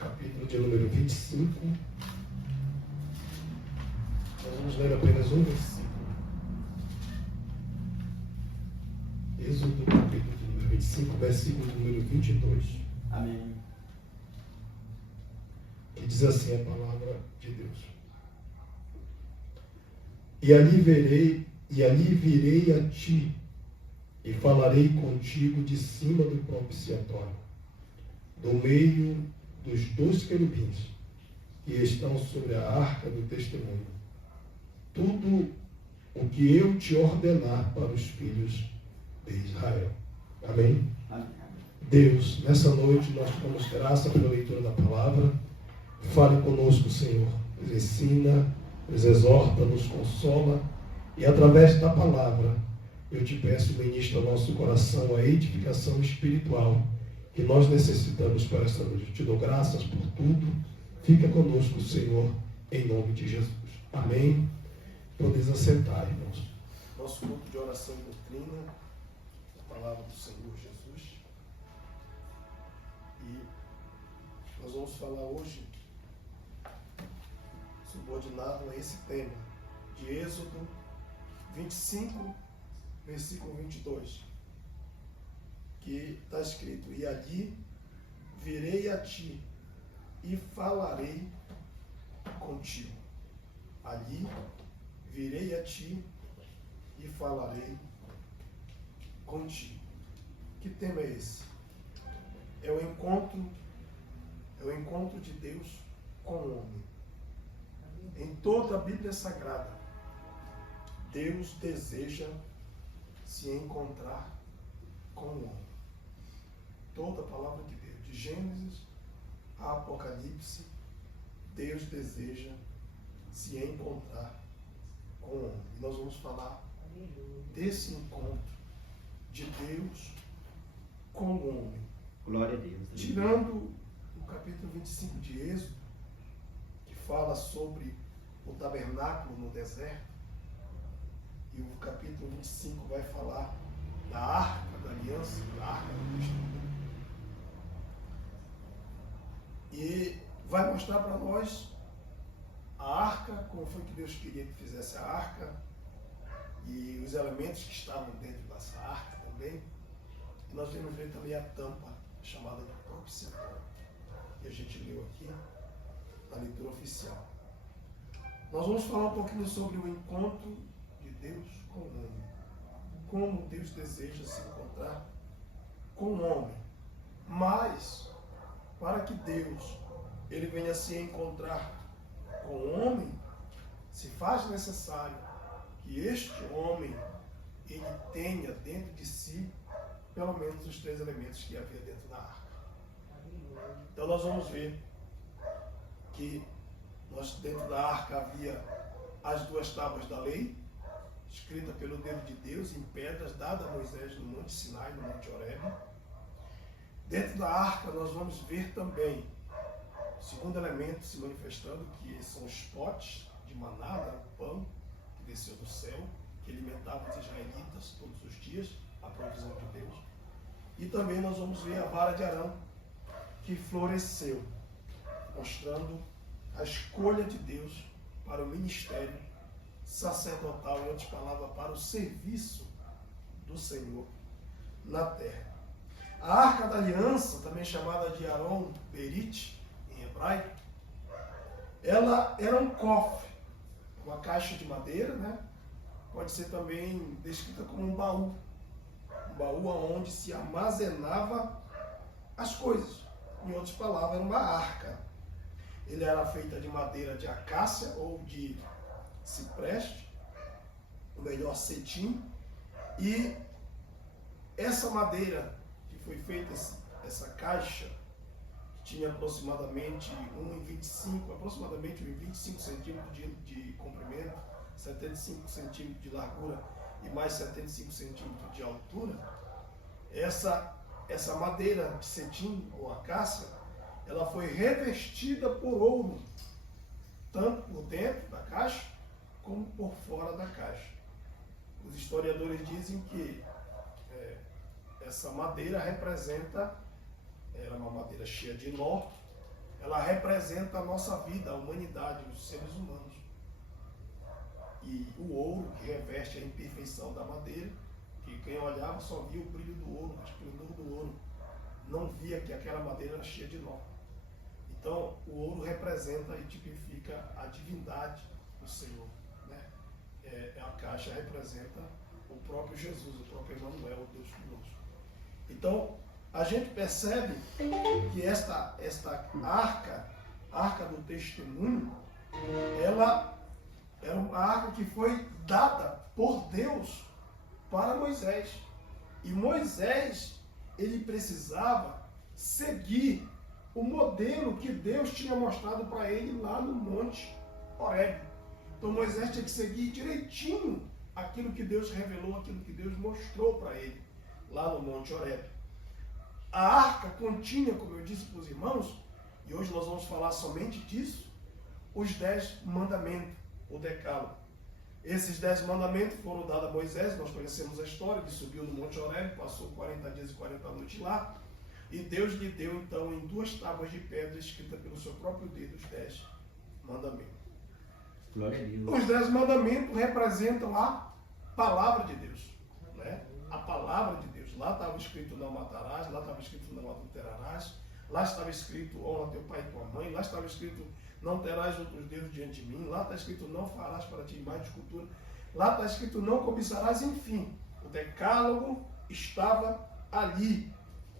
capítulo de número 25. Nós vamos ler apenas um versículo. Êxodo, capítulo de número 25, versículo número 22. Amém. Que diz assim a palavra de Deus. E ali virei a ti, e falarei contigo de cima do propiciatório, do meio dos dois querubins que estão sobre a arca do testemunho. Tudo o que eu te ordenar para os filhos de Israel. Amém? Amém. Deus, nessa noite nós te damos graça pela leitura da palavra. Fale conosco, Senhor. Nos ensina, nos exorta, nos consola. E através da palavra, eu te peço, ministra ao nosso coração a edificação espiritual que nós necessitamos para esta noite. Eu te dou graças por tudo. Fica conosco, Senhor, em nome de Jesus. Amém. Podeis assentar, irmãos. Nosso culto de oração e doutrina, a palavra do Senhor Jesus. E nós vamos falar hoje subordinado a esse tema, de Êxodo 25, versículo 22, que está escrito: e ali virei a ti e falarei contigo. Ali virei a ti e falarei contigo. Que tema é esse? É o encontro de Deus com o homem. Em toda a Bíblia Sagrada, Deus deseja se encontrar com o homem. Toda a palavra de Deus, de Gênesis a Apocalipse, Deus deseja se encontrar com o homem. E nós vamos falar desse encontro de Deus com o homem. Glória a Deus. Tirando o capítulo 25 de Êxodo, que fala sobre o tabernáculo no deserto, e o capítulo 25 vai falar da arca da aliança, da arca do testemunho. E vai mostrar para nós a arca, como foi que Deus queria que fizesse a arca, e os elementos que estavam dentro dessa arca também. E nós vamos ver também a tampa, chamada de propiciatório, que a gente leu aqui na leitura oficial. Nós vamos falar um pouquinho sobre o encontro de Deus com o homem. Como Deus deseja se encontrar com o homem. Mas, para que Deus ele venha se encontrar com o homem, se faz necessário que este homem ele tenha dentro de si pelo menos os 3 elementos que havia dentro da arca. Então nós vamos ver que dentro da arca havia as 2 tábuas da lei, escrita pelo dedo de Deus em pedras, dada a Moisés no Monte Sinai, no Monte Horebe. Dentro da arca nós vamos ver também o segundo elemento se manifestando, que são os potes de maná, o pão que desceu do céu, que alimentava os israelitas todos os dias, a provisão de Deus. E também nós vamos ver a vara de Arão, que floresceu, mostrando a escolha de Deus para o ministério sacerdotal, em outras palavras, para o serviço do Senhor na terra. A Arca da Aliança, também chamada de Aron Berit, em hebraico, ela era um cofre, uma caixa de madeira, né? Pode ser também descrita como um baú onde se armazenava as coisas. Em outras palavras, era uma arca. Ele era feita de madeira de acácia ou de cipreste, o melhor cetim, e essa madeira que foi feita, essa caixa, que tinha aproximadamente 1,25 centímetros de comprimento, 75 centímetros de largura e mais 75 centímetros de altura, essa madeira de cetim ou acácia, ela foi revestida por ouro, tanto por dentro da caixa como por fora da caixa. Os historiadores dizem que essa madeira era uma madeira cheia de nó, ela representa a nossa vida, a humanidade, os seres humanos. E o ouro, que reveste a imperfeição da madeira, que quem olhava só via o brilho do ouro, o esplendor do ouro. Não via que aquela madeira era cheia de nó. Então, o ouro representa e tipifica a divindade do Senhor. Né? A caixa representa o próprio Jesus, o próprio Emmanuel, o Deus conosco. Então, a gente percebe que esta arca do testemunho, ela era uma arca que foi dada por Deus para Moisés. E Moisés, ele precisava seguir o modelo que Deus tinha mostrado para ele lá no Monte Horebe. Então Moisés tinha que seguir direitinho aquilo que Deus revelou, aquilo que Deus mostrou para ele lá no Monte Horebe. A arca continha, como eu disse para os irmãos, e hoje nós vamos falar somente disso, os 10 mandamentos, o decálogo. Esses 10 mandamentos foram dados a Moisés, nós conhecemos a história, que subiu no Monte Horebe, passou 40 dias e 40 noites lá, e Deus lhe deu então em 2 tábuas de pedra escrita pelo seu próprio dedo os 10 mandamentos. Glória a Deus. Os 10 mandamentos representam a palavra de Deus, né? A palavra de Deus. Lá estava escrito não matarás, lá estava escrito não adulterarás, lá estava escrito honra teu pai e tua mãe, lá estava escrito não terás outros deuses diante de mim, lá está escrito não farás para ti imagem de escultura, lá está escrito não cobiçarás, enfim. O decálogo estava ali.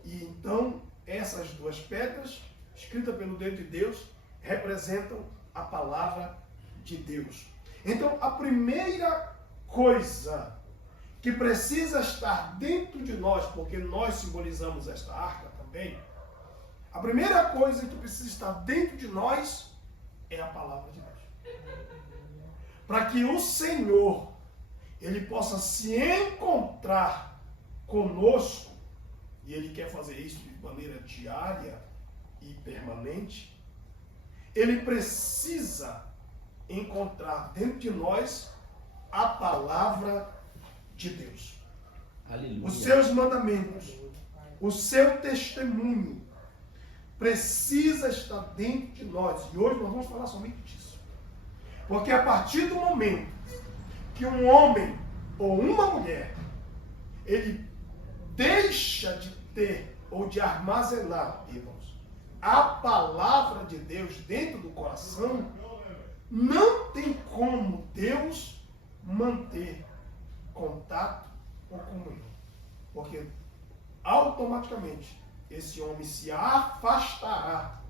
E então essas 2 pedras, escritas pelo dedo de Deus, representam a palavra de Deus. Então a primeira coisa que precisa estar dentro de nós, porque nós simbolizamos esta arca também, a primeira coisa que precisa estar dentro de nós é a palavra de Deus. Para que o Senhor, ele possa se encontrar conosco, e ele quer fazer isso de maneira diária e permanente, ele precisa encontrar dentro de nós a palavra de Deus. Aleluia. Os seus mandamentos, o seu testemunho precisa estar dentro de nós. E hoje nós vamos falar somente disso. Porque a partir do momento que um homem ou uma mulher, ele deixa de ter ou de armazenar, irmãos, a palavra de Deus dentro do coração, não tem como Deus manter contato ou comunhão. Porque automaticamente esse homem se afastará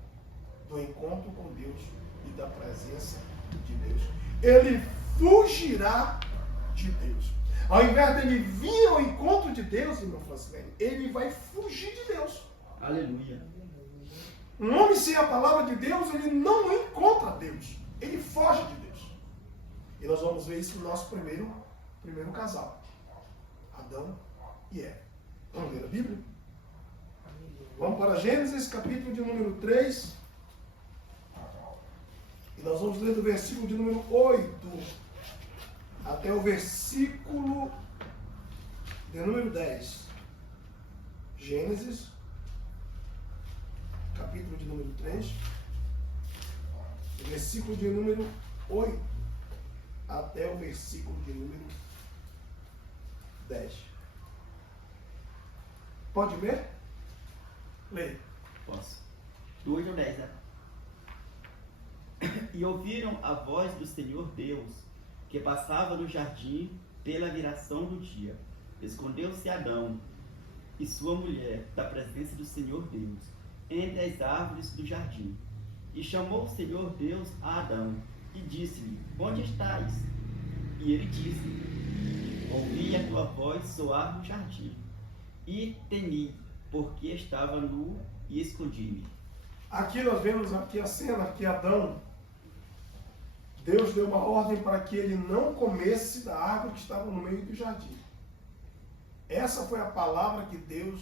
do encontro com Deus e da presença de Deus. Ele fugirá de Deus. Ao invés dele vir ao encontro de Deus, irmão Francilene, ele vai fugir de Deus. Aleluia. Um homem sem a palavra de Deus, ele não encontra Deus. Ele foge de Deus. E nós vamos ver isso no nosso primeiro casal. Adão e Eva. Vamos ler a Bíblia? Vamos para Gênesis, capítulo de número 3. E nós vamos ler do versículo de número 8 até o versículo de número 10. Gênesis, capítulo de número 3, versículo de número 8 até o versículo de número 10. Pode ler? Leia. Posso. Do 8 ao 10, né? E ouviram a voz do Senhor Deus, que passava no jardim pela viração do dia. Escondeu-se Adão e sua mulher da presença do Senhor Deus, entre as árvores do jardim. E chamou o Senhor Deus a Adão, e disse-lhe, onde estás? E ele disse, ouvi a tua voz soar no jardim, e temi, porque estava nu e escondi-me. Aqui nós vemos aqui a cena que Adão, Deus deu uma ordem para que ele não comesse da árvore que estava no meio do jardim. Essa foi a palavra que Deus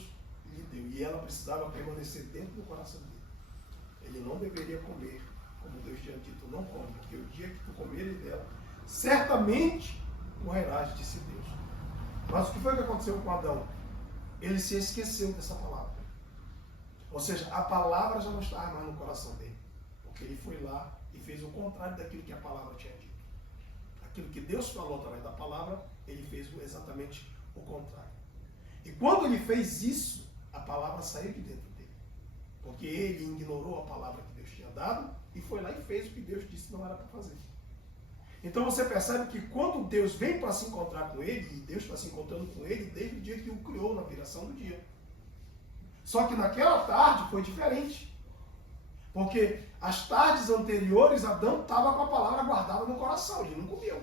lhe deu, e ela precisava permanecer dentro do coração dele. Ele não deveria comer, como Deus tinha dito, não come, porque o dia que tu comeres dela, certamente morrerás, disse Deus. Mas o que foi que aconteceu com Adão? Ele se esqueceu dessa palavra. Ou seja, a palavra já não estava mais no coração dele. Porque ele foi lá e fez o contrário daquilo que a palavra tinha dito. Aquilo que Deus falou através da palavra, ele fez exatamente o contrário. E quando ele fez isso, a palavra saiu de dentro dele. Porque ele ignorou a palavra que Deus tinha dado e foi lá e fez o que Deus disse não era para fazer. Então você percebe que quando Deus vem para se encontrar com ele, e Deus está se encontrando com ele desde o dia que o criou, na viração do dia. Só que naquela tarde foi diferente. Porque as tardes anteriores, Adão estava com a palavra guardada no coração, ele não comeu.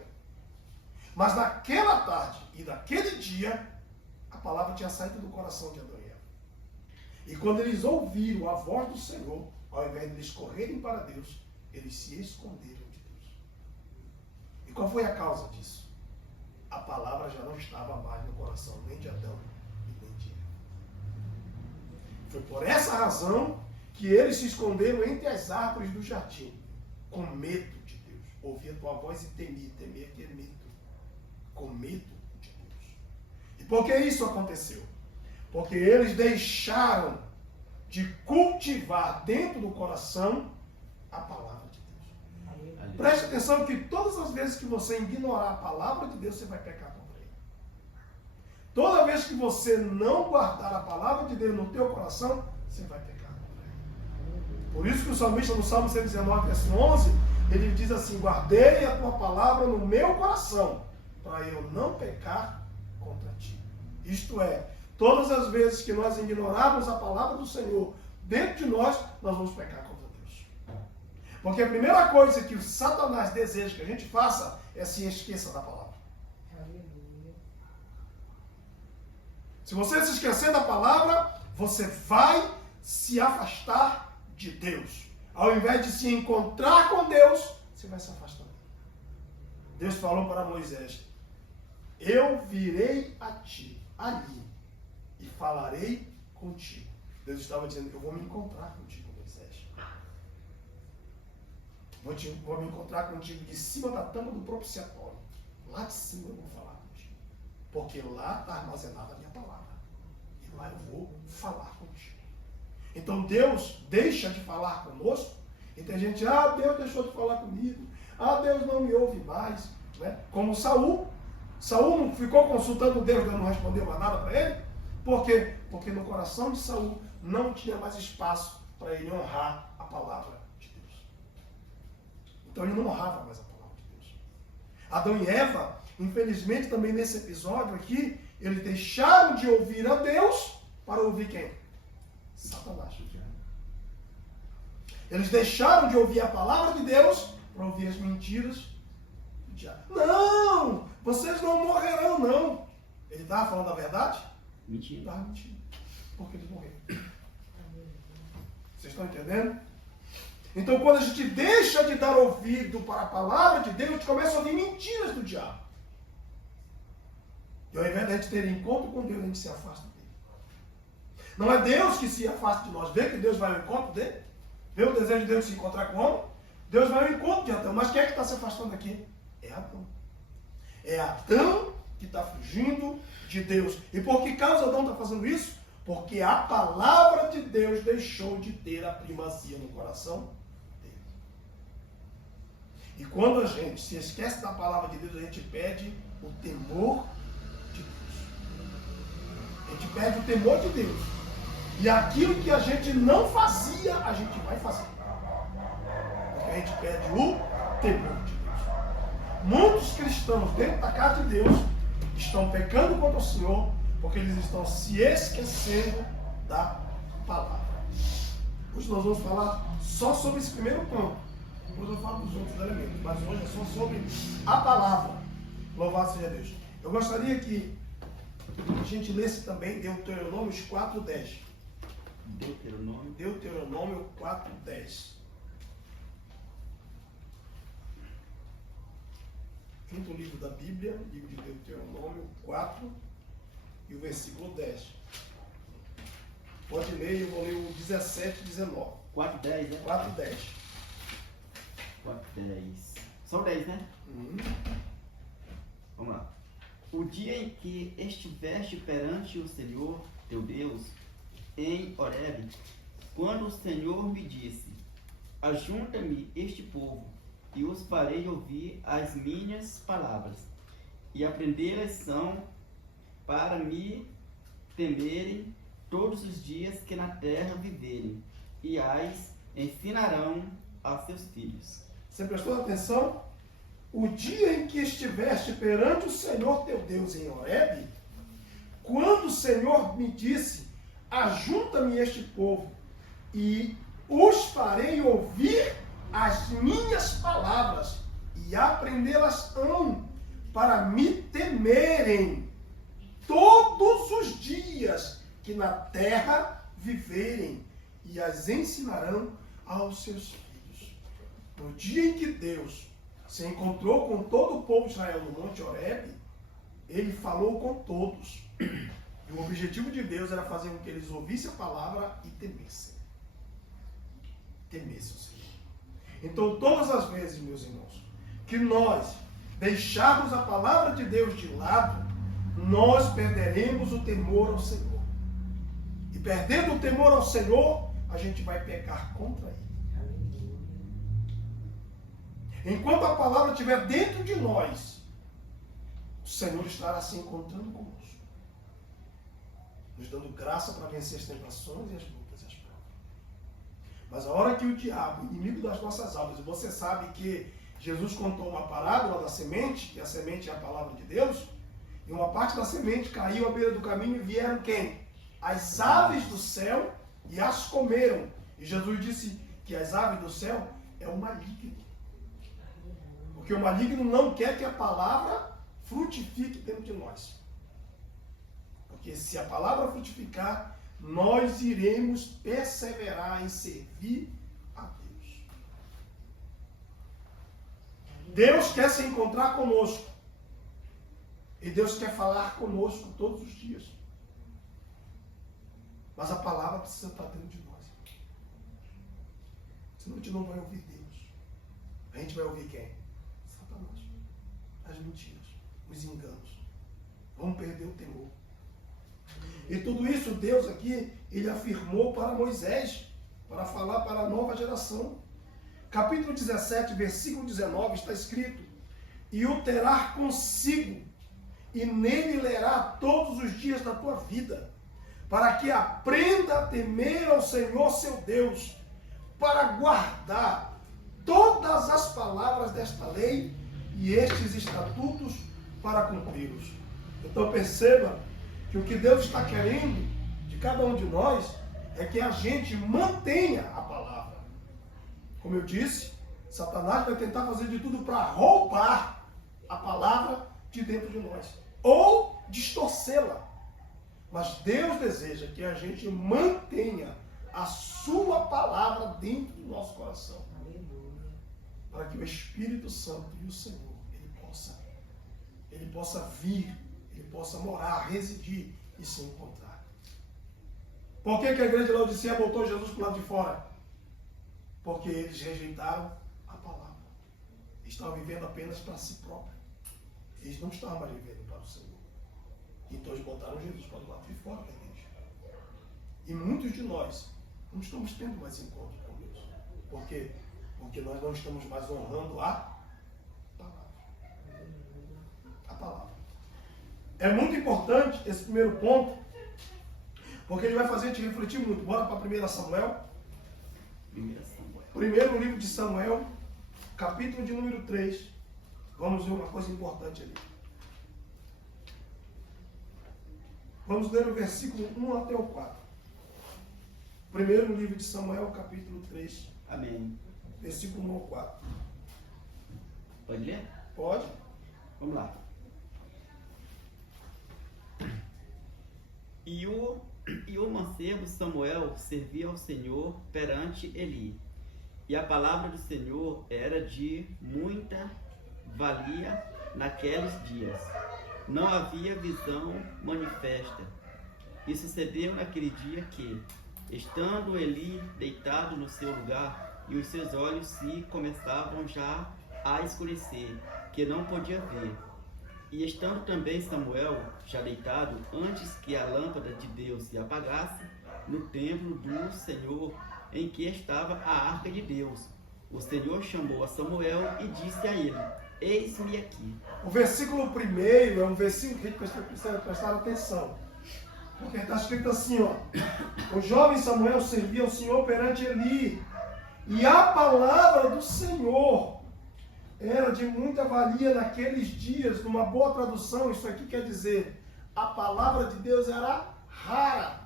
Mas naquela tarde e naquele dia, a palavra tinha saído do coração de Adão e Eva. E quando eles ouviram a voz do Senhor, ao invés de eles correrem para Deus, eles se esconderam de Deus. E qual foi a causa disso? A palavra já não estava mais no coração nem de Adão e nem de Eva. Foi por essa razão que eles se esconderam entre as árvores do jardim, com medo de Deus. Ouvia tua voz e temia. Temer que é medo. Com medo de Deus. E por que isso aconteceu? Porque eles deixaram de cultivar dentro do coração a palavra de Deus. Preste atenção que todas as vezes que você ignorar a palavra de Deus, você vai pecar contra ele. Toda vez que você não guardar a palavra de Deus no teu coração, você vai pecar. Por isso que o salmista no Salmo 119, verso 11, ele diz assim: guardei a tua palavra no meu coração, para eu não pecar contra ti. Isto é, todas as vezes que nós ignorarmos a palavra do Senhor dentro de nós, nós vamos pecar contra Deus. Porque a primeira coisa que o Satanás deseja que a gente faça é se esqueça da palavra. Se você se esquecer da palavra, você vai se afastar de Deus. Ao invés de se encontrar com Deus, você vai se afastar. Deus falou para Moisés: eu virei a ti ali e falarei contigo. Deus estava dizendo: eu vou me encontrar contigo, Moisés. Vou me encontrar contigo de cima da tampa do propiciatório. Lá de cima eu vou falar contigo. Porque lá está armazenada a minha palavra. E lá eu vou falar contigo. Então Deus deixa de falar conosco, e tem gente: Deus deixou de falar comigo, Deus não me ouve mais, né? Como Saul não ficou consultando Deus, Deus não respondeu mais nada para ele. Por quê? Porque no coração de Saul não tinha mais espaço para ele honrar a palavra de Deus. Então ele não honrava mais a palavra de Deus. Adão e Eva, infelizmente também nesse episódio aqui, eles deixaram de ouvir a Deus para ouvir quem? Satanás. Eles deixaram de ouvir a palavra de Deus para ouvir as mentiras do diabo. Não! Vocês não morrerão, não. Ele estava falando a verdade? Mentira. Estava mentindo. Porque eles morreram. Vocês estão entendendo? Então, quando a gente deixa de dar ouvido para a palavra de Deus, a gente começa a ouvir mentiras do diabo. E ao invés de a gente ter encontro com Deus, a gente se afasta dele. Não é Deus que se afasta de nós. Vê que Deus vai ao encontro dele. Vê o desejo de Deus de se encontrar com o homem. Deus vai ao encontro de Adão. Mas quem é que está se afastando aqui? É Adão. É Adão que está fugindo de Deus. E por que causa Adão está fazendo isso? Porque a palavra de Deus deixou de ter a primazia no coração dele. E quando a gente se esquece da palavra de Deus, a gente perde o temor de Deus. A gente perde o temor de Deus. E aquilo que a gente não fazia, a gente vai fazer. Porque a gente perde o temor de Deus. Muitos cristãos dentro da casa de Deus estão pecando contra o Senhor porque eles estão se esquecendo da palavra. Hoje nós vamos falar só sobre esse primeiro ponto. Depois eu falo dos outros elementos, mas hoje é só sobre a palavra. Louvado seja Deus. Eu gostaria que a gente lesse também Deuteronômio 4:10. Deuteronômio 4:10. Quinto livro da Bíblia, livro de Deuteronômio 4 e o versículo 10. Pode ler, eu vou ler o 17 e 19. 4:10, né? 4:10. 4:10. São 10, né? Vamos lá. O dia em que estiveste perante o Senhor, teu Deus, em Horebe, quando o Senhor me disse: ajunta-me este povo, e os farei ouvir as minhas palavras, e aprendê-las são para me temerem todos os dias que na terra viverem, e as ensinarão aos seus filhos. Você prestou atenção? O dia em que estiveste perante o Senhor teu Deus em Horebe, quando o Senhor me disse: ajunta-me este povo, e os farei ouvir as minhas palavras, e aprendê-las-ão para me temerem todos os dias que na terra viverem, e as ensinarão aos seus filhos. No dia em que Deus se encontrou com todo o povo de Israel no Monte Horebe, ele falou com todos. E o objetivo de Deus era fazer com que eles ouvissem a palavra e temessem. Temessem o Senhor. Então, todas as vezes, meus irmãos, que nós deixarmos a palavra de Deus de lado, nós perderemos o temor ao Senhor. E perdendo o temor ao Senhor, a gente vai pecar contra Ele. Enquanto a palavra estiver dentro de nós, o Senhor estará se encontrando conosco, nos dando graça para vencer as tentações e as lutas e as provas. Mas a hora que o diabo, inimigo das nossas almas, e você sabe que Jesus contou uma parábola da semente, que a semente é a palavra de Deus, e uma parte da semente caiu à beira do caminho e vieram quem? As aves do céu e as comeram. E Jesus disse que as aves do céu é o maligno. Porque o maligno não quer que a palavra frutifique dentro de nós. Porque se a palavra frutificar, nós iremos perseverar em servir a Deus. Deus quer se encontrar conosco. E Deus quer falar conosco todos os dias. Mas a palavra precisa estar dentro de nós. Senão a gente não vai ouvir Deus. A gente vai ouvir quem? Satanás. As mentiras, os enganos. Vamos perder o temor. E tudo isso Deus aqui, ele afirmou para Moisés, para falar para a nova geração. Capítulo 17, versículo 19, está escrito: e o terá consigo, e nele lerá todos os dias da tua vida, para que aprenda a temer ao Senhor seu Deus, para guardar todas as palavras desta lei e estes estatutos para cumpri-los. Então perceba que o que Deus está querendo de cada um de nós é que a gente mantenha a palavra. Como eu disse, Satanás vai tentar fazer de tudo para roubar a palavra de dentro de nós, ou distorcê-la. Mas Deus deseja que a gente mantenha a sua palavra dentro do nosso coração. Aleluia. Para que o Espírito Santo e o Senhor, ele possa vir, ele possa morar, residir e se encontrar. Por que a igreja de Laodiceia botou Jesus para o lado de fora? Porque eles rejeitaram a palavra. Eles estavam vivendo apenas para si próprios. Eles não estavam mais vivendo para o Senhor. Então eles botaram Jesus para o lado de fora da igreja. E muitos de nós não estamos tendo mais encontro com Deus. Por quê? Porque nós não estamos mais honrando a palavra. A palavra. É muito importante esse primeiro ponto, porque ele vai fazer a gente refletir muito. Bora para 1 Samuel. Primeiro livro de Samuel, capítulo de número 3. Vamos ver uma coisa importante ali. Vamos ler o versículo 1 até o 4. Primeiro livro de Samuel, capítulo 3. Amém. Versículo 1 ao 4. Pode ler? Pode. Vamos lá. E o mancebo Samuel servia ao Senhor perante Eli. E a palavra do Senhor era de muita valia naqueles dias. Não havia visão manifesta. E sucedeu naquele dia que, estando Eli deitado no seu lugar, e os seus olhos se começavam já a escurecer, que não podia ver. E estando também Samuel já deitado, antes que a lâmpada de Deus se apagasse, no templo do Senhor, em que estava a arca de Deus. O Senhor chamou a Samuel e disse a ele: Eis-me aqui. O versículo 1 é um versículo que a gente precisa prestar atenção. Porque está escrito assim, ó. O jovem Samuel servia ao Senhor perante Eli. E a palavra do Senhor era de muita valia naqueles dias. Numa boa tradução, isso aqui quer dizer, a palavra de Deus era rara.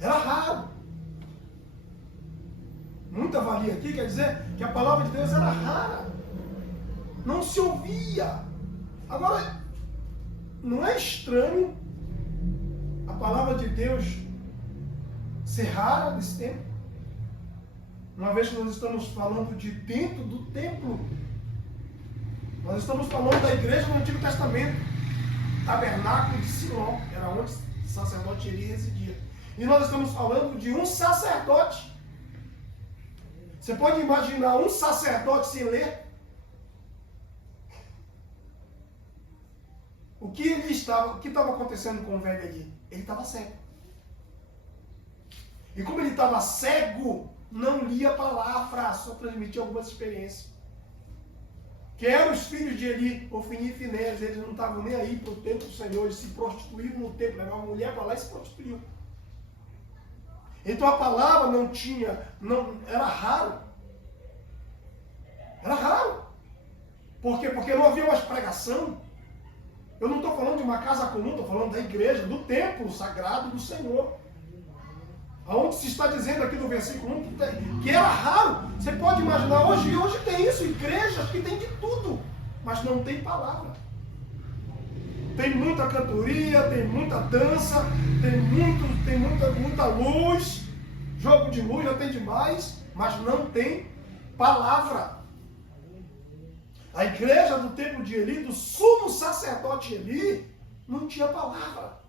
Era raro. Muita valia aqui quer dizer que a palavra de Deus era rara. Não se ouvia. Agora, não é estranho a palavra de Deus ser rara nesse tempo? Uma vez que nós estamos falando de dentro do templo, nós estamos falando da igreja no Antigo Testamento, tabernáculo de Siló, era onde o sacerdote Eli residia. E nós estamos falando de um sacerdote. Você pode imaginar um sacerdote sem ler? O que estava acontecendo com o velho ali? Ele estava cego. E como ele estava cego, não lia a palavra, só transmitia algumas experiências. Que eram os filhos de Eli, Ofni e Finés, eles não estavam nem aí para o templo do Senhor, eles se prostituíram no templo, levavam a mulher para lá e se prostituíam. Então a palavra era raro. Era raro. Por quê? Porque não havia mais pregação. Eu não estou falando de uma casa comum, estou falando da igreja, do templo sagrado do Senhor. Aonde se está dizendo aqui no versículo 1 que era raro. Você pode imaginar, hoje tem isso, igrejas que tem de tudo, mas não tem palavra. Tem muita cantoria, tem muita dança, tem muita luz, jogo de luz já tem demais, mas não tem palavra. A igreja do templo de Eli, do sumo sacerdote Eli, não tinha palavra.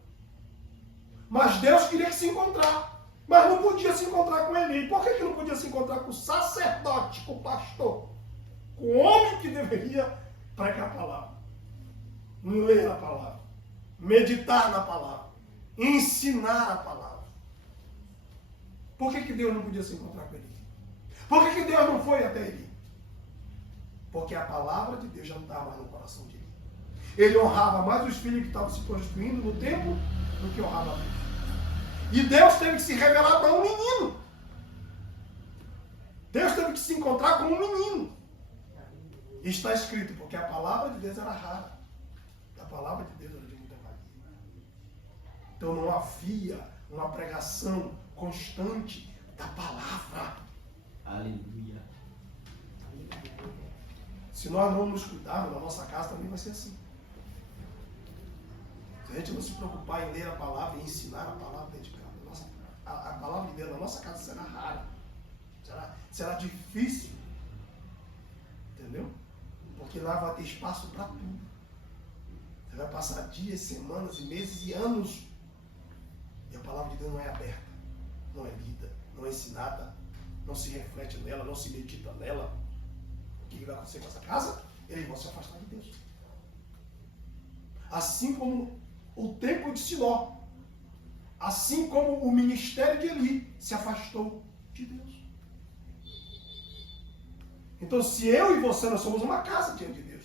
Mas Deus queria se encontrar. Mas não podia se encontrar com Eli. Por que não podia se encontrar com o sacerdote, com o pastor? Com o homem que deveria pregar a palavra, ler a palavra, meditar na palavra, ensinar a palavra. Por que Deus não podia se encontrar com Eli? Por que Deus não foi até Eli? Porque a palavra de Deus já não estava mais no coração de Eli. Ele honrava mais os filhos que estavam se prostituindo no templo do que honrava a Deus. E Deus teve que se revelar para um menino. Deus teve que se encontrar com um menino. E está escrito, porque a palavra de Deus era rara. A palavra de Deus era de muita valia. Então não havia uma pregação constante da palavra. Aleluia. Se nós não nos cuidarmos, na nossa casa também vai ser assim. Se a gente não se preocupar em ler a palavra e ensinar a palavra dentro de casa, a palavra de Deus na nossa casa será rara. Será difícil. Entendeu? Porque lá vai ter espaço para tudo. Você vai passar dias, semanas e meses e anos. E a palavra de Deus não é aberta, não é lida, não é ensinada, não se reflete nela, não se medita nela. O que vai acontecer com essa casa? Eles vão se afastar de Deus. Assim como o templo de Siló, assim como o ministério de Eli se afastou de Deus. Então, se eu e você, nós somos uma casa diante de Deus,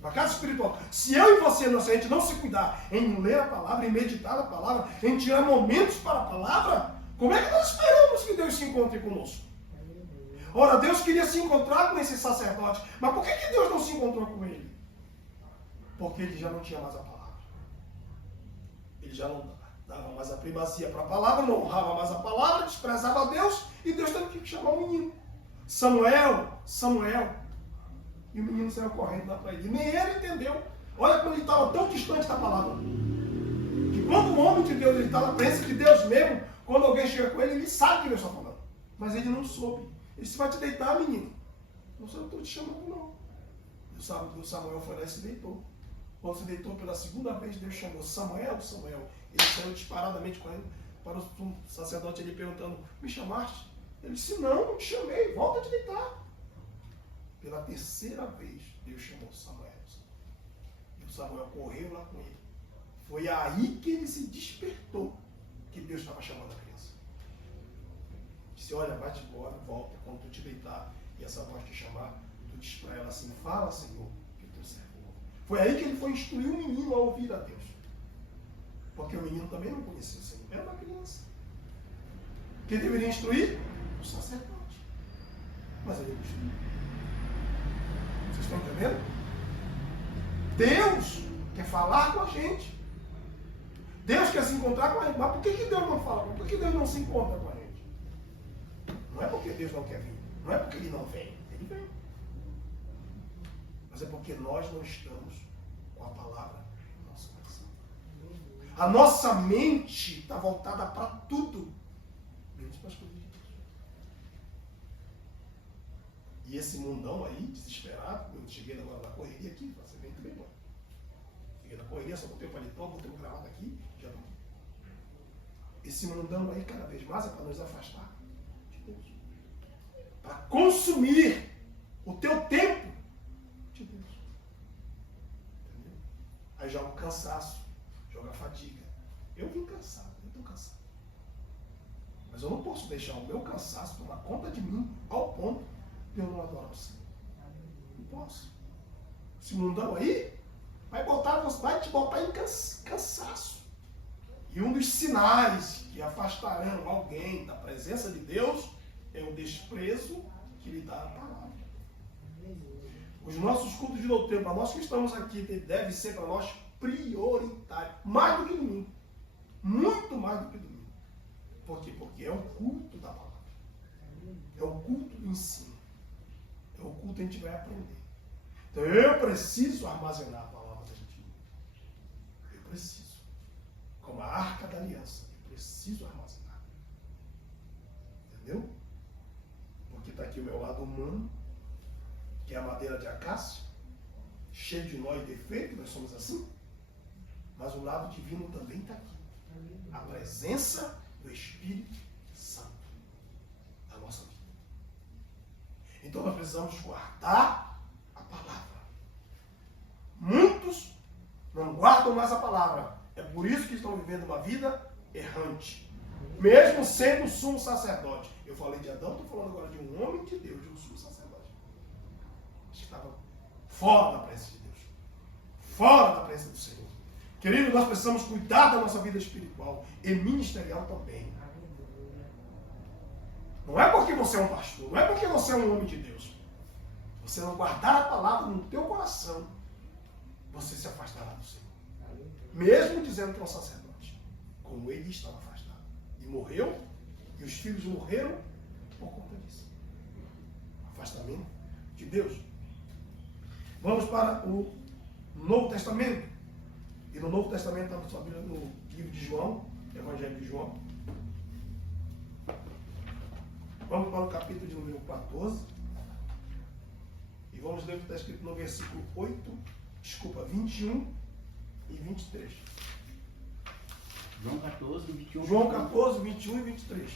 uma casa espiritual. Se eu e você, se a gente não se cuidar em ler a palavra, em meditar a palavra, em tirar momentos para a palavra, como é que nós esperamos que Deus se encontre conosco? Ora, Deus queria se encontrar com esse sacerdote, mas por que Deus não se encontrou com ele? Porque ele já não tinha mais a palavra. Ele já não dava mais a primazia para a palavra, não honrava mais a palavra, desprezava a Deus, e Deus teve que chamar o menino. Samuel. E o menino saiu correndo lá para ele. Nem ele entendeu. Olha como ele estava tão distante da palavra. Que quando o homem de Deus está na presença de Deus mesmo, quando alguém chega com ele, ele sabe o que Deus está falando. Mas ele não soube. Ele disse: vai te deitar, menino. Não sei, eu estou te chamando, não. E o Samuel foi lá e se deitou. Quando se deitou pela segunda vez, Deus chamou: Samuel. Ele saiu disparadamente correndo para o sacerdote ali perguntando: me chamaste? Ele disse: não te chamei, volta a te deitar. Pela terceira vez, Deus chamou Samuel. E o Samuel correu lá com ele. Foi aí que ele se despertou, que Deus estava chamando a criança. Disse, olha, vai-te embora, volta, quando tu te deitar e essa voz te chamar, tu diz para ela assim, fala, Senhor, que o teu servo ouve. Foi aí que ele foi instruir o menino a ouvir a Deus. Porque o menino também não conhecia o Senhor, era uma criança. Quem deveria instruir? O sacerdote. Mas ele não instruiu. Vocês estão entendendo? Deus quer falar com a gente. Deus quer se encontrar com a gente. Mas por que Deus não fala? Por que Deus não se encontra com a gente? Não é porque Deus não quer vir. Não é porque Ele não vem. Ele vem. Mas é porque nós não estamos com a palavra no nosso coração. A nossa mente está voltada para tudo, menos para as coisas de Deus. E esse mundão aí, desesperado, eu cheguei agora na correria aqui, você vem muito bem bom. Cheguei na correria, só botei o paletó, botei o gravado aqui, já não. Esse mundão aí, cada vez mais, é para nos afastar de Deus. Para consumir o teu tempo de Deus. Entendeu? Aí joga o cansaço, joga a fadiga. Eu vim cansado, eu estou cansado. Mas eu não posso deixar o meu cansaço tomar conta de mim ao ponto de eu não adorar o Senhor. Não posso. Esse mundão aí vai te botar em cansaço. E um dos sinais que afastarão alguém da presença de Deus é o desprezo que lhe dá a palavra. Os nossos cultos de doutrina, para nós que estamos aqui, deve ser para nós prioritário. Mais do que domingo. Muito mais do que domingo. Por quê? Porque é o culto da palavra. É o culto do ensino. É o culto que a gente vai aprender. Então eu preciso armazenar a palavra da gente. Eu preciso. Como a arca da aliança. Eu preciso armazenar. Entendeu? Porque está aqui o meu lado humano, que é a madeira de acácia, cheio de nó e defeito, nós somos assim. Mas o lado divino também está aqui. A presença do Espírito Santo na nossa vida. Então nós precisamos guardar a palavra. Muitos não guardam mais a palavra. É por isso que estão vivendo uma vida errante. Mesmo sendo sumo sacerdote. Eu falei de Adão, estou falando agora de um homem de Deus, de um sumo sacerdote. Que estava fora da presença de Deus. Fora da presença do Senhor. Querido, nós precisamos cuidar da nossa vida espiritual e ministerial também. Não é porque você é um pastor, não é porque você é um homem de Deus. Você não guardar a palavra no teu coração, você se afastará do Senhor. Mesmo dizendo que é um sacerdote, como ele estava afastado. E morreu, e os filhos morreram por conta disso. Afastamento de Deus. Vamos para o Novo Testamento. E no Novo Testamento, estamos sabendo no livro de João, Evangelho de João. Vamos para o capítulo de número 14. E vamos ler o que está escrito no versículo 21 e 23. João 14, 21. João 14, 21 e 23.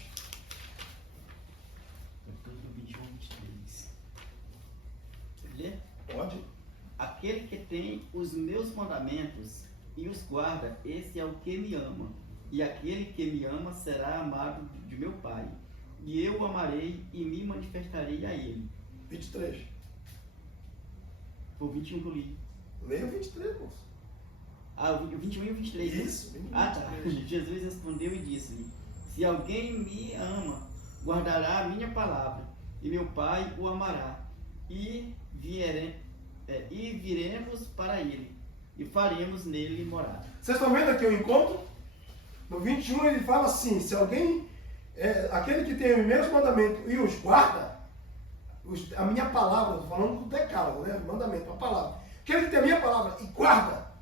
14, 21 e 23. Você lê? Pode. Aquele que tem os meus mandamentos e os guarda, esse é o que me ama. E aquele que me ama será amado de meu Pai. E eu o amarei e me manifestarei a ele. 23. Foi o 21 que eu li. Leia o 23, moço. Ah, o 21 e o 23. Isso. 23. Ah, tá. Jesus respondeu e disse-lhe: se alguém me ama, guardará a minha palavra, e meu Pai o amará. E viremos para ele, e faremos nele morada. Vocês estão vendo aqui o encontro? No 21 ele fala assim: se alguém, aquele que tem os meus mandamentos e os guarda, a minha palavra, estou falando do decálogo, né? Mandamento, a palavra. Aquele que tem a minha palavra e guarda,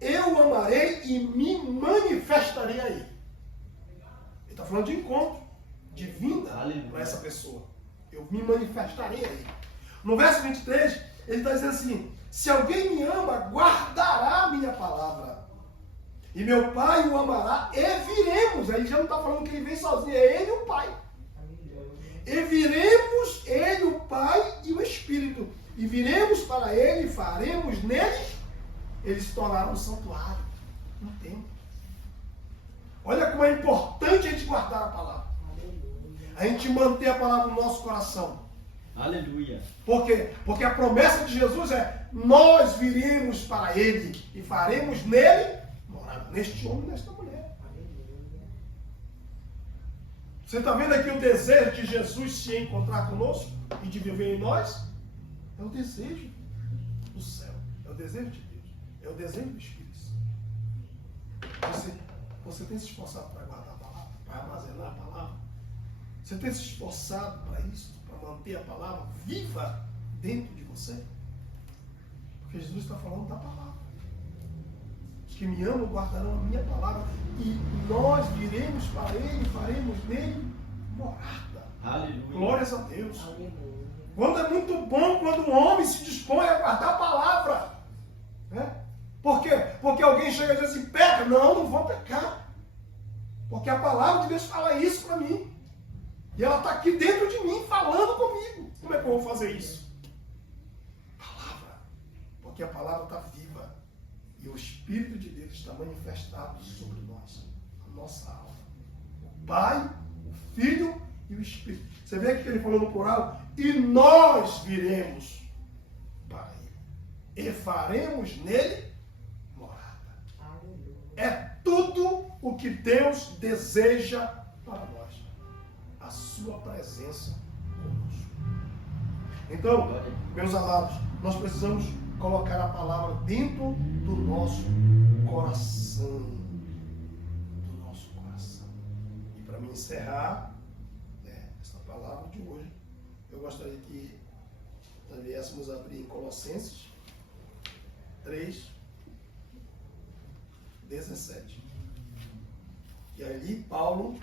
eu o amarei e me manifestarei a ele. Ele está falando de encontro, de vinda para essa pessoa. Eu me manifestarei a ele. No verso 23, ele está dizendo assim: se alguém me ama, guardará a minha palavra. E meu Pai o amará e viremos. Aí já não está falando que ele vem sozinho, é ele e o Pai. E viremos ele, o Pai e o Espírito. E viremos para ele e faremos neles. Eles se tornaram um santuário. um tempo. Olha como é importante a gente guardar a palavra. A gente manter a palavra no nosso coração. Aleluia. Por quê? Porque a promessa de Jesus é: nós viremos para Ele e faremos nele morada, neste homem e nesta mulher. Você está vendo aqui o desejo de Jesus se encontrar conosco e de viver em nós? É o desejo do céu, é o desejo de Deus, é o desejo do Espírito Santo. Você tem se esforçado para guardar a palavra, para armazenar a palavra? Você tem se esforçado para isso, para manter a palavra viva dentro de você? Porque Jesus está falando da palavra. Os que me amam guardarão a minha palavra e nós viremos para Ele e faremos nele morada. Aleluia. Glórias a Deus. Aleluia. Quando é muito bom quando o homem se dispõe a guardar a palavra. Né? Por quê? Porque alguém chega e diz assim: peca. Não vou pecar. Porque a palavra de Deus fala isso para mim. E ela está aqui dentro de mim, falando comigo. Como é que eu vou fazer isso? Palavra. Porque a palavra está viva. E o Espírito de Deus está manifestado sobre nós. A nossa alma. O Pai, o Filho e o Espírito. Você vê aqui que ele falou no plural: e nós viremos para Ele. E faremos nele morada. Aleluia. É tudo o que Deus deseja para nós. A sua presença conosco. Então, meus amados, nós precisamos colocar a palavra dentro do nosso coração. Do nosso coração. E para me encerrar essa palavra de hoje, eu gostaria que nós viéssemos abrir em Colossenses 3, 17. E ali Paulo,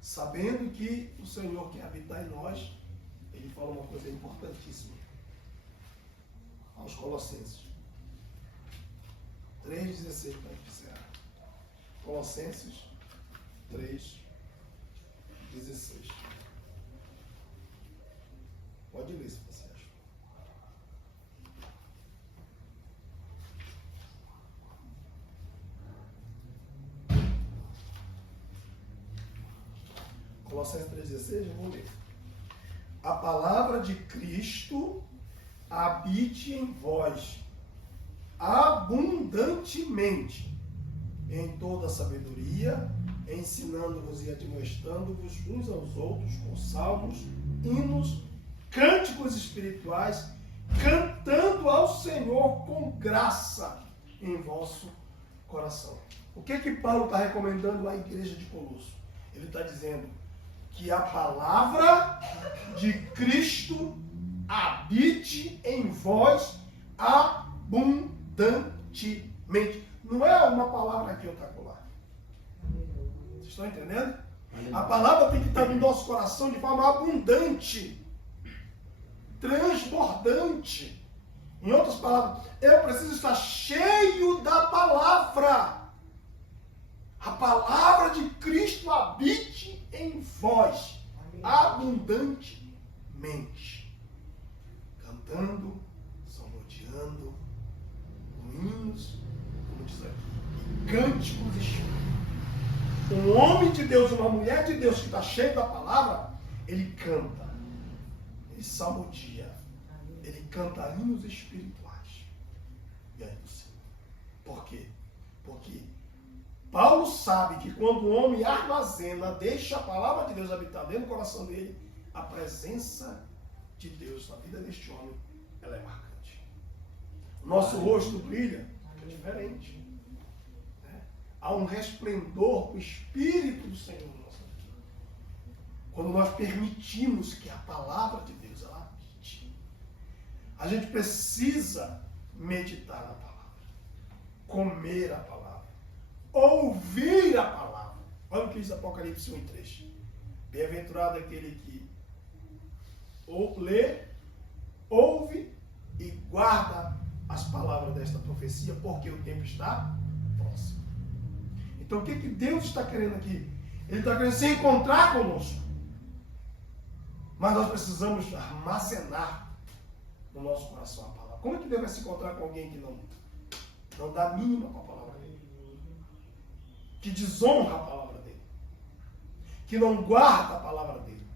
sabendo que o Senhor quer habitar em nós, ele fala uma coisa importantíssima aos Colossenses. 3,16 para encerrar. Colossenses 3,16. Pode ler se você acha. Colossenses 3,16, eu vou ler. A palavra de Cristo habite em vós abundantemente, em toda sabedoria, ensinando-vos e admoestando-vos uns aos outros com salmos, hinos, cânticos espirituais, cantando ao Senhor com graça em vosso coração. O que Paulo está recomendando à igreja de Colosso? Ele está dizendo que a palavra de Cristo habite em vós abundantemente. Não é uma palavra aqui espetacular. Vocês estão entendendo? A palavra tem que estar no nosso coração de forma abundante, transbordante. Em outras palavras, eu preciso estar cheio da palavra. A palavra de Cristo habite em vós abundantemente. Cantando, salmodiando, com hinos, como diz aqui, cânticos espirituais. Um homem de Deus, uma mulher de Deus que está cheio da palavra, ele canta, ele salmodia, ele canta hinos espirituais. E aí você? Por quê? Porque Paulo sabe que quando o homem armazena, deixa a palavra de Deus habitar dentro do coração dele, a presença de Deus na vida deste homem, ela é marcante. O nosso rosto brilha, é diferente. Há um resplendor do Espírito do Senhor na nossa vida. Quando nós permitimos que a palavra de Deus ela habite. A gente precisa meditar na palavra, comer a palavra, ouvir a palavra. Olha o que diz Apocalipse 1:3. Bem-aventurado aquele que lê, ouve e guarda as palavras desta profecia, porque o tempo está próximo. Então o que Deus está querendo aqui? Ele está querendo se encontrar conosco. Mas nós precisamos armazenar no nosso coração a palavra. Como é que Deus vai se encontrar com alguém que não dá mínima para a palavra dele? que desonra a palavra dele, que não guarda a palavra dele,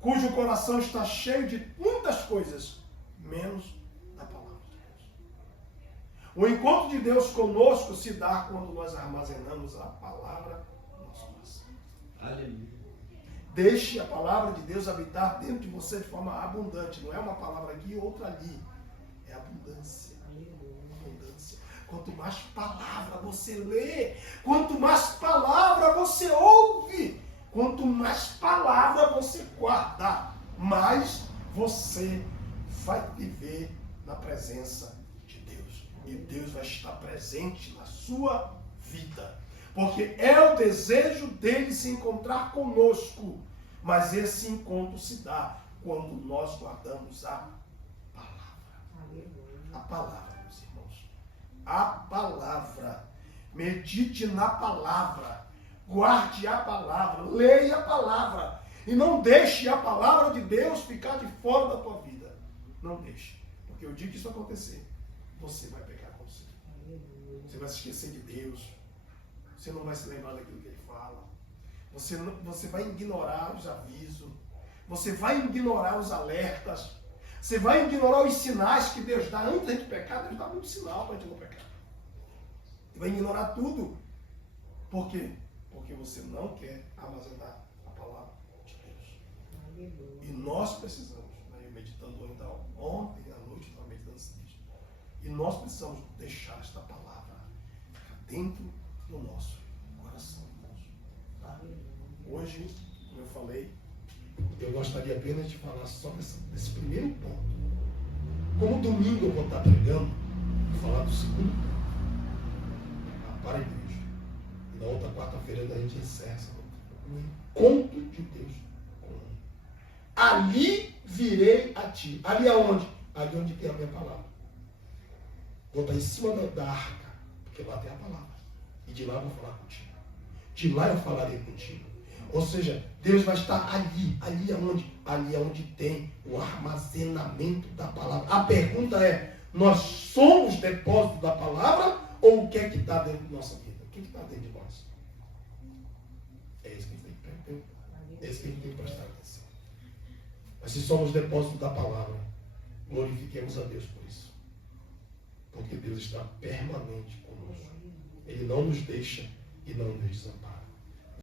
cujo coração está cheio de muitas coisas, menos da palavra de Deus. O encontro de Deus conosco se dá quando nós armazenamos a palavra no nosso coração. Aleluia. Deixe a palavra de Deus habitar dentro de você de forma abundante. Não é uma palavra aqui e outra ali. É abundância. Abundância. Quanto mais palavra você lê, quanto mais palavra você ouve, quanto mais palavra você guarda, mais você vai viver na presença de Deus. E Deus vai estar presente na sua vida. Porque é o desejo dele se encontrar conosco. Mas esse encontro se dá quando nós guardamos a palavra. A palavra, meus irmãos. A palavra. Medite na palavra. Guarde a palavra. Leia a palavra. E não deixe a palavra de Deus ficar de fora da tua vida. Não deixe. Porque o dia que isso acontecer, você vai pecar com você. Você vai se esquecer de Deus. Você não vai se lembrar daquilo que ele fala. Você vai ignorar os avisos. Você vai ignorar os alertas. Você vai ignorar os sinais que Deus dá. Antes de pecar, Deus dá muito sinal para a gente não pecar. Você vai ignorar tudo. Por quê? Porque você não quer armazenar a palavra de Deus. E nós precisamos, eu meditando ainda ontem à noite, eu estava meditando esse texto. E nós precisamos deixar esta palavra dentro do nosso coração, irmãos. Tá? Hoje, como eu falei, eu gostaria apenas de falar só desse primeiro ponto. Como domingo eu vou estar pregando, vou falar do segundo ponto. Para a igreja. E na outra quarta-feira a gente encerra o encontro de Deus com ele. Ali virei a ti. Ali aonde? Ali onde tem a minha palavra. Vou estar em cima da arca, porque lá tem a palavra. E de lá eu vou falar contigo. De lá eu falarei contigo. Ou seja, Deus vai estar ali. Ali aonde? Ali aonde tem o armazenamento da palavra. A pergunta é, nós somos depósito da palavra ou o que é que está dentro da nossa vida? O que é que está dentro de nós? É isso que a gente tem que perguntar. É isso que a gente tem que prestar atenção. Mas se somos depósito da palavra, glorifiquemos a Deus por isso. Porque Deus está permanente conosco. Ele não nos deixa e não nos desampara.